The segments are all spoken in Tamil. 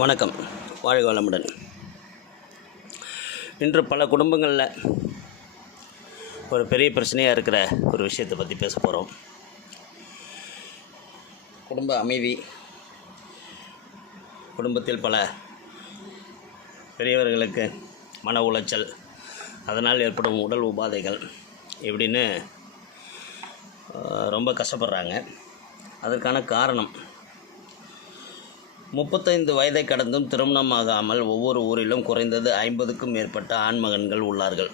வணக்கம். வாழ்க வளமுடன். இன்று பல குடும்பங்களில் ஒரு பெரிய பிரச்சனையாக இருக்கிற ஒரு விஷயத்தை பற்றி பேச போகிறோம் குடும்ப அமைதி குடும்பத்தில் பல பெரியவர்களுக்கு மன உளைச்சல் அதனால் ஏற்படும் உடல் உபாதைகள் இப்படின்னு ரொம்ப கஷ்டப்படுறாங்க. அதற்கான காரணம் முப்பத்தைந்து வயதை கடந்தும் திருமணமாகாமல் ஒவ்வொரு ஊரிலும் குறைந்தது ஐம்பதுக்கும் மேற்பட்ட ஆண்மகன்கள் உள்ளார்கள்.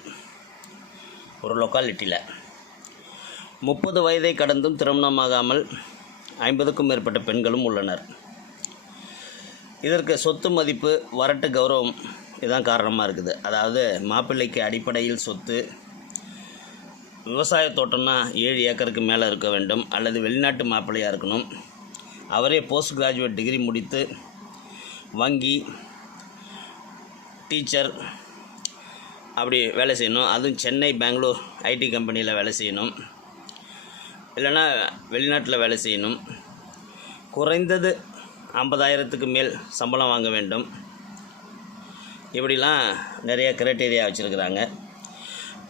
ஒரு லொக்காலிட்டியில் முப்பது வயதை கடந்தும் திருமணமாகாமல் ஐம்பதுக்கும் மேற்பட்ட பெண்களும் உள்ளனர். இதற்கு சொத்து மதிப்பு வரட்டு கௌரவம் இதுதான் காரணமாக இருக்குது. அதாவது மாப்பிள்ளைக்கு அடிப்படையில் சொத்து விவசாய தோட்டம்னா ஏழு ஏக்கருக்கு மேலே இருக்க வேண்டும். அல்லது வெளிநாட்டு மாப்பிள்ளையாக இருக்கணும். அவரே போஸ்ட் கிராஜுவேட் டிகிரி முடித்து வங்கி டீச்சர் அப்படி வேலை செய்யணும். அதுவும் சென்னை பெங்களூர் ஐடி கம்பெனியில் வேலை செய்யணும். இல்லைன்னா வெளிநாட்டில் வேலை செய்யணும். குறைந்தது ஐம்பதாயிரத்துக்கு மேல் சம்பளம் வாங்க வேண்டும். இப்படிலாம் நிறைய கிரைட்டீரியா வச்சுருக்கிறாங்க.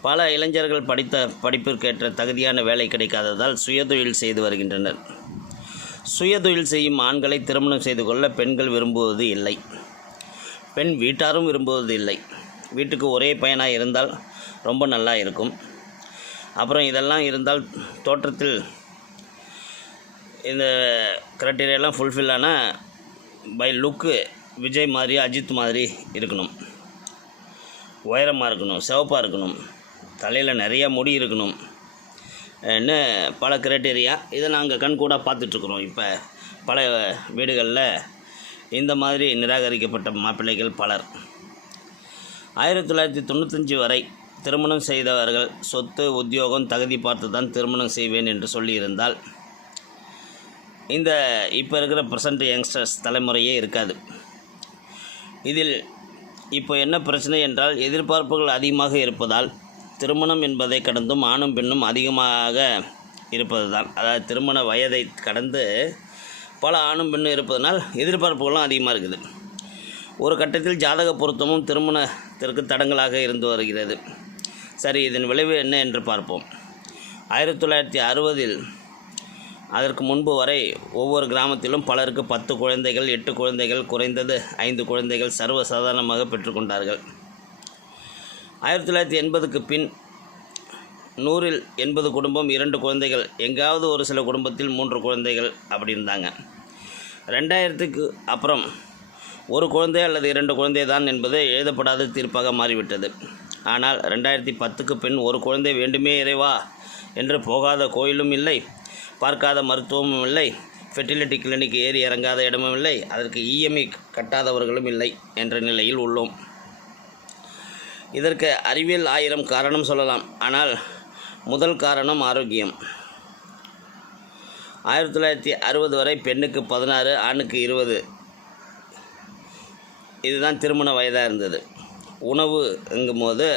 பல இளைஞர்கள் படித்த படிப்பிற்கேற்ற தகுதியான வேலை கிடைக்காததால் சுயதொழில் செய்து வருகின்றனர். சுயதொழில் செய்யும் ஆண்களை திருமணம் செய்து கொள்ள பெண்கள் விரும்புவது இல்லை. பெண் வீட்டாரும் விரும்புவது இல்லை. வீட்டுக்கு ஒரே பையனாக இருந்தால் ரொம்ப நல்லா இருக்கும். அப்புறம் இதெல்லாம் இருந்தால் தோற்றத்தில் இந்த க்ரைட்டீரியாலாம் ஃபுல்ஃபில் ஆனால் பை லுக்கு விஜய் மாதிரி அஜித் மாதிரி இருக்கணும். உயரமாக இருக்கணும் சிவப்பாக இருக்கணும். தலையில் நிறையா முடி இருக்கணும். பல கிரைட்டேரியா இதை நாங்கள் கண்கூடாக பார்த்துட்ருக்குறோம். இப்போ பல வீடுகளில் இந்த மாதிரி நிராகரிக்கப்பட்ட மாப்பிள்ளைகள் பலர். ஆயிரத்தி தொள்ளாயிரத்தி தொண்ணூத்தஞ்சு வரை திருமணம் செய்தவர்கள் சொத்து உத்தியோகம் தகுதி பார்த்து தான் திருமணம் செய்வேன் என்று சொல்லியிருந்தால் இந்த இப்போ இருக்கிற ப்ரெசண்ட் யங்ஸ்டர்ஸ் தலைமுறையே இருக்காது. இதில் இப்போ என்ன பிரச்சனை என்றால் எதிர்பார்ப்புகள் அதிகமாக இருப்பதால் திருமணம் என்பதை கடந்தும் ஆணும் பெண்ணும் அதிகமாக இருப்பது தான் அதாவது திருமண வயதை கடந்து பல ஆணும் பெண்ணும் இருப்பதனால் எதிர்பார்ப்புகளும் அதிகமாக இருக்குது. ஒரு கட்டத்தில் ஜாதக பொருத்தமும் திருமணத்திற்கு தடங்கலாக இருந்து வருகிறது. சரி இதன் விளைவு என்ன என்று பார்ப்போம். ஆயிரத்தி தொள்ளாயிரத்தி அறுபதில் அதற்கு முன்பு வரை ஒவ்வொரு கிராமத்திலும் பலருக்கு பத்து குழந்தைகள் எட்டு குழந்தைகள் குறைந்தது ஐந்து குழந்தைகள் சர்வசாதாரணமாக பெற்றுக்கொண்டார்கள் ஆயிரத்தி தொள்ளாயிரத்தி எண்பதுக்கு பின் நூறில் எண்பது குடும்பம் இரண்டு குழந்தைகள். எங்காவது ஒரு சில குடும்பத்தில் மூன்று குழந்தைகள் அப்படி இருந்தாங்க. ரெண்டாயிரத்துக்கு அப்புறம் ஒரு குழந்தை அல்லது இரண்டு குழந்தை தான் என்பது எழுதப்படாத தீர்ப்பாக மாறிவிட்டது. ஆனால் ரெண்டாயிரத்தி பத்துக்கு பின் ஒரு குழந்தை வேண்டுமே இறைவா என்று போகாத கோயிலும் இல்லை பார்க்காத மருத்துவமும் இல்லை ஃபெர்டிலிட்டி கிளினிக் ஏறி இறங்காத இடமும் இல்லை அதற்கு இஎம்ஐ கட்டாதவர்களும் இல்லை என்ற நிலையில் உள்ளோம். இதற்கு அறிவியல் ஆயிரம் காரணம் சொல்லலாம். ஆனால் முதல் காரணம் ஆரோக்கியம். ஆயிரத்தி தொள்ளாயிரத்தி அறுபது வரை பெண்ணுக்கு பதினாறு ஆணுக்கு இருபது. இதுதான் திருமண வயதாக இருந்தது. உணவுங்கும் போது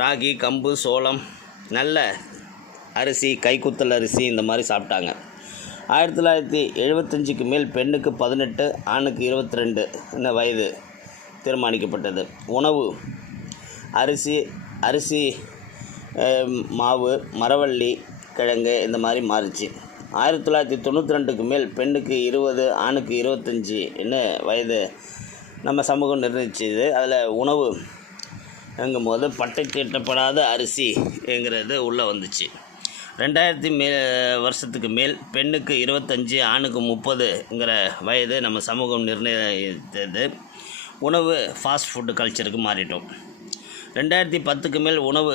ராகி கம்பு சோளம் நல்ல அரிசி கைக்குத்தல் அரிசி இந்த மாதிரி சாப்பிட்டாங்க. ஆயிரத்தி தொள்ளாயிரத்தி எழுபத்தஞ்சுக்கு மேல் பெண்ணுக்கு பதினெட்டு ஆணுக்கு இருபத்தி ரெண்டு இந்த வயது தீர்மானிக்கப்பட்டது. உணவு அரிசி அரிசி மாவு மரவள்ளி கிழங்கு இந்த மாதிரி மாறிச்சு. ஆயிரத்தி தொள்ளாயிரத்தி தொண்ணூற்றி ரெண்டுக்கு மேல் பெண்ணுக்கு இருபது ஆணுக்கு இருபத்தஞ்சி என்ன வயது நம்ம சமூகம் நிர்ணயிச்சது. அதில் உணவு எங்கும்போது பட்டை தீட்டப்படாத அரிசிங்கிறது உள்ளே வந்துச்சு. ரெண்டாயிரத்தி மே வருஷத்துக்கு மேல் பெண்ணுக்கு இருபத்தஞ்சி ஆணுக்கு முப்பதுங்கிற வயது நம்ம சமூகம் நிர்ணயித்தது. உணவு ஃபாஸ்ட் ஃபுட்டு கல்ச்சருக்கு மாறிட்டோம். ரெண்டாயிரத்தி பத்துக்கு மேல் உணவு.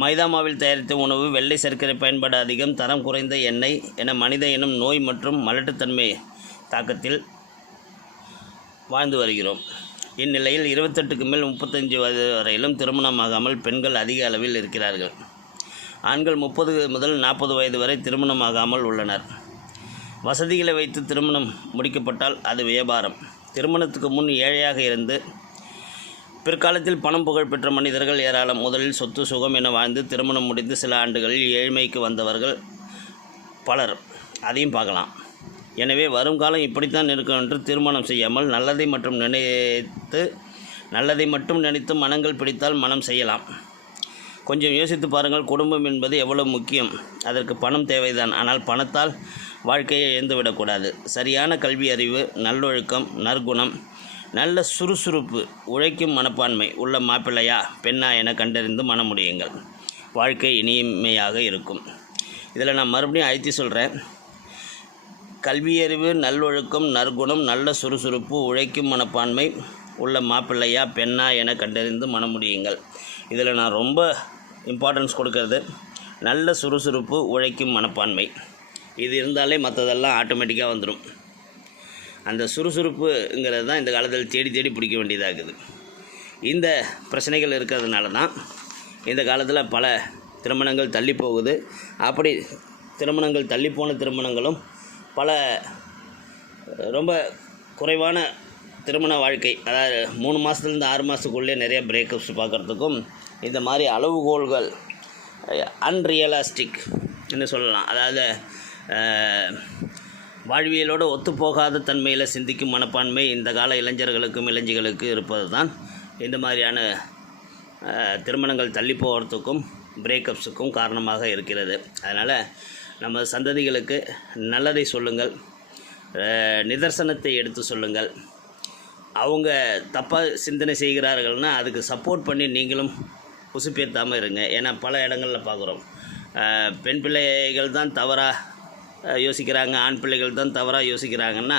மைதா மாவில் தயாரித்த உணவு வெள்ளை சர்க்கரை பயன்பாடு அதிகம் தரம் குறைந்த எண்ணெய் என மனித இனம் நோய் மற்றும் மலட்டுத்தன்மை தாக்கத்தில் வாழ்ந்து வருகிறோம். இந்நிலையில் இருபத்தெட்டுக்கு மேல் முப்பத்தஞ்சு வயது வரையிலும் திருமணமாகாமல் பெண்கள் அதிக அளவில் இருக்கிறார்கள். ஆண்கள் முப்பது முதல் நாற்பது வயது வரை திருமணமாகாமல் உள்ளனர். வசதிகளை வைத்து திருமணம் முடிக்கப்பட்டால் அது வியாபாரம். திருமணத்துக்கு முன் ஏழையாக இருந்து பிற்காலத்தில் பணம் புகழ் பெற்ற மனிதர்கள் ஏராளம். முதலில் சொத்து சுகம் என வாழ்ந்து திருமணம் முடிந்து சில ஆண்டுகளில் ஏழ்மைக்கு வந்தவர்கள் பலர். அதையும் பார்க்கலாம். எனவே வருங்காலம் இப்படித்தான் இருக்கும் என்று தீர்மானம் செய்யாமல் நல்லதை மட்டும் நினைத்து நல்லதை மட்டும் நினைத்து மனங்கள் பிடித்தால் மனம் செய்யலாம். கொஞ்சம் யோசித்து பாருங்கள் குடும்பம் என்பது எவ்வளவு முக்கியம். அதற்கு பணம் தேவைதான். ஆனால் பணத்தால் வாழ்க்கையை இழந்துவிடக்கூடாது. சரியான கல்வி அறிவு நல்லொழுக்கம் நற்குணம் நல்ல சுறுசுறுப்பு உழைக்கும் மனப்பான்மை உள்ள மாப்பிள்ளையா பெண்ணா என கண்டறிந்து மனமுடியுங்கள் வாழ்க்கை இனிமையாக இருக்கும். இதில் நான் மறுபடியும் அழுத்தி சொல்கிறேன் கல்வியறிவு நல்லொழுக்கம் நற்குணம் நல்ல சுறுசுறுப்பு உழைக்கும் மனப்பான்மை உள்ள மாப்பிள்ளையா பெண்ணா என கண்டறிந்து மனமுடியுங்கள் இதில் நான் ரொம்ப இம்பார்ட்டன்ஸ் கொடுக்கறது. நல்ல சுறுசுறுப்பு உழைக்கும் மனப்பான்மை. இது இருந்தாலே மற்றதெல்லாம் ஆட்டோமேட்டிக்காக வந்துடும் அந்த சுறுசுறுப்புங்கிறது தான் இந்த காலத்தில் தேடி தேடி பிடிக்க வேண்டியதாக இருக்குது இந்த பிரச்சனைகள் இருக்கிறதுனால தான் இந்த காலத்தில் பல திருமணங்கள் தள்ளி போகுது. அப்படி திருமணங்கள் தள்ளி போன திருமணங்களும் பல ரொம்ப குறைவான திருமண வாழ்க்கை அதாவது மூணு மாதத்துலேருந்து ஆறு மாதத்துக்குள்ளே நிறைய பிரேக்கப்ஸ் பார்க்குறதுக்கும் இந்த மாதிரி அளவுகோல்கள் அன்ரியலாஸ்டிக் என்று சொல்லலாம். அதாவது வாழ்வியலோடு ஒத்துப்போகாத தன்மையில் சிந்திக்கும் மனப்பான்மை இந்த கால இளைஞர்களுக்கும் இளைஞர்களுக்கு இருப்பது தான் இந்த மாதிரியான திருமணங்கள் தள்ளி போகிறதுக்கும் பிரேக்கப்ஸுக்கும் காரணமாக இருக்கிறது. அதனால் நம்ம சந்ததிகளுக்கு நல்லதை சொல்லுங்கள். நிதர்சனத்தை எடுத்து சொல்லுங்கள். அவங்க தப்பாக சிந்தனை செய்கிறார்கள்னா அதுக்கு சப்போர்ட் பண்ணி நீங்களும் உசுப்பேற்றாமல் இருங்க. ஏன்னா பல இடங்களில் பார்க்குறோம் பெண் பிள்ளைகள் தான் தவறாக யோசிக்கிறாங்க. ஆண் பிள்ளைகள் தான் தவறாக யோசிக்கிறாங்கன்னா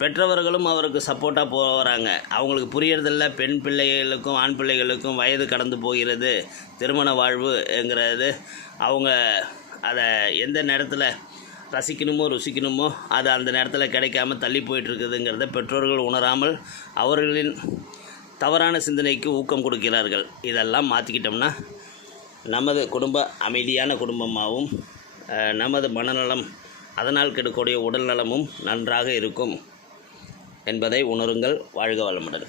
பெற்றவர்களும் அவருக்கு சப்போர்ட்டாக போகிறாங்க அவங்களுக்கு புரியறதில்ல பெண் பிள்ளைகளுக்கும் ஆண் பிள்ளைகளுக்கும் வயது கடந்து போகிறது திருமண வாழ்வுங்கிறது அவங்க அதை எந்த நேரத்தில் ரசிக்கணுமோ ருசிக்கணுமோ அது அந்த நேரத்தில் கிடைக்காம தள்ளி போயிட்டுருக்குதுங்கிறத பெற்றோர்கள் உணராமல் அவர்களின் தவறான சிந்தனைக்கு ஊக்கம் கொடுக்கிறார்கள். இதெல்லாம் மாற்றிக்கிட்டோம்னா நமது குடும்ப அமைதியான குடும்பமாகவும் நமது மனநலம் அதனால் கெடக்கூடிய உடல் நலமும் நன்றாக இருக்கும் என்பதை உணருங்கள். வாழ்க வளமுடன்.